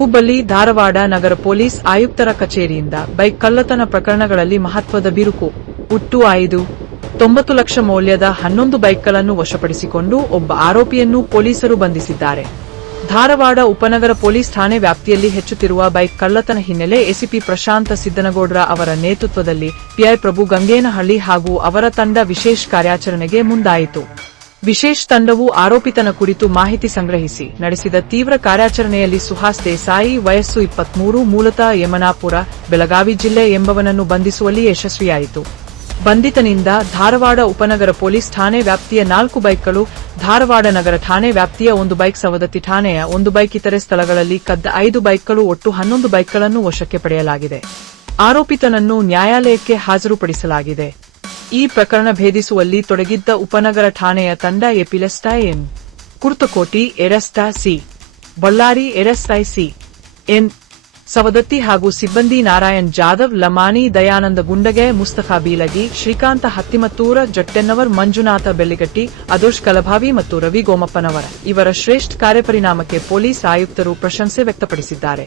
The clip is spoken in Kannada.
ಹುಬ್ಬಳ್ಳಿ, ಧಾರವಾಡ ನಗರ ಪೊಲೀಸ್ ಆಯುಕ್ತರ ಕಚೇರಿಯಿಂದ ಬೈಕ್ ಕಳ್ಳತನ ಪ್ರಕರಣಗಳಲ್ಲಿ ಮಹತ್ವದ ಬಿರುಕು. ಹುಟ್ಟು ಆಯ್ದು ತೊಂಬತ್ತು ಲಕ್ಷ ಮೌಲ್ಯದ ಹನ್ನೊಂದು ಬೈಕ್ಗಳನ್ನು ವಶಪಡಿಸಿಕೊಂಡು ಒಬ್ಬ ಆರೋಪಿಯನ್ನು ಪೊಲೀಸರು ಬಂಧಿಸಿದ್ದಾರೆ. ಧಾರವಾಡ ಉಪನಗರ ಪೊಲೀಸ್ ಠಾಣೆ ವ್ಯಾಪ್ತಿಯಲ್ಲಿ ಹೆಚ್ಚುತ್ತಿರುವ ಬೈಕ್ ಕಳ್ಳತನ ಹಿನ್ನೆಲೆ ಎಸಿಪಿ ಪ್ರಶಾಂತ ಸಿದ್ದನಗೌಡ್ರ ಅವರ ನೇತೃತ್ವದಲ್ಲಿ ಪಿಐ ಪ್ರಭು ಗಂಗೇನಹಳ್ಳಿ ಹಾಗೂ ಅವರ ತಂಡ ವಿಶೇಷ ಕಾರ್ಯಾಚರಣೆಗೆ ಮುಂದಾಯಿತು. ವಿಶೇಷ ತಂಡವು ಆರೋಪಿತನ ಕುರಿತು ಮಾಹಿತಿ ಸಂಗ್ರಹಿಸಿ ನಡೆಸಿದ ತೀವ್ರ ಕಾರ್ಯಾಚರಣೆಯಲ್ಲಿ ಸುಹಾಸ್ ದೇಸಾಯಿ ವಯಸ್ಸು ಇಪ್ಪತ್ಮೂರು, ಮೂಲತಃ ಯಮನಾಪುರ, ಬೆಳಗಾವಿ ಜಿಲ್ಲೆ ಎಂಬವನನ್ನು ಬಂಧಿಸುವಲ್ಲಿ ಯಶಸ್ವಿಯಾಯಿತು. ಬಂಧಿತನಿಂದ ಧಾರವಾಡ ಉಪನಗರ ಪೊಲೀಸ್ ಠಾಣೆ ವ್ಯಾಪ್ತಿಯ ನಾಲ್ಕು ಬೈಕ್ಗಳು, ಧಾರವಾಡ ನಗರ ಠಾಣೆ ವ್ಯಾಪ್ತಿಯ ಒಂದು ಬೈಕ್ ಸವದತ್ತಿ ಠಾಣೆಯ ಒಂದು ಬೈಕ್ ಇತರೆ ಸ್ಥಳಗಳಲ್ಲಿ ಕದ್ದ ಐದು ಬೈಕ್ಗಳು, ಒಟ್ಟು ಹನ್ನೊಂದು ಬೈಕ್ಗಳನ್ನು ವಶಕ್ಕೆ ಪಡೆಯಲಾಗಿದೆ. ಆರೋಪಿತನನ್ನು ನ್ಯಾಯಾಲಯಕ್ಕೆ ಹಾಜರುಪಡಿಸಲಾಗಿದೆ. ಈ ಪ್ರಕರಣ ಭೇದಿಸುವಲ್ಲಿ ತೊಡಗಿದ್ದ ಉಪನಗರ ಠಾಣೆಯ ತಂಡ ಎಪಿಲೆಸ್ಟಾ ಎನ್ ಕುರ್ತಕೋಟಿ, ಎರೆಸ್ಟಾ ಸಿ, ಬಳ್ಳಾರಿ ಎರೆಸ್ಟೈ ಸಿ, ಎನ್, ಸವದತ್ತಿ ಹಾಗೂ ಸಿಬ್ಬಂದಿ ನಾರಾಯಣ್ ಜಾಧವ್ ಲಮಾನಿ ದಯಾನಂದ ಗುಂಡಗೆ, ಮುಸ್ತಫಾ ಬೀಲಗಿ ಶ್ರೀಕಾಂತ ಹತ್ತಿಮತ್ತೂರ, ಜಟ್ಟೆನ್ನವರ್ ಮಂಜುನಾಥ ಬೆಳ್ಳಿಗಟ್ಟಿ, ಅದೋಷ್ ಕಲಭಾವಿ ಮತ್ತು ರವಿ ಗೋಮಪ್ಪನವರ. ಇವರ ಶ್ರೇಷ್ಠ ಕಾರ್ಯಪರಿಣಾಮಕ್ಕೆ ಪೊಲೀಸ್ ಆಯುಕ್ತರು ಪ್ರಶಂಸೆ ವ್ಯಕ್ತಪಡಿಸಿದ್ದಾರೆ.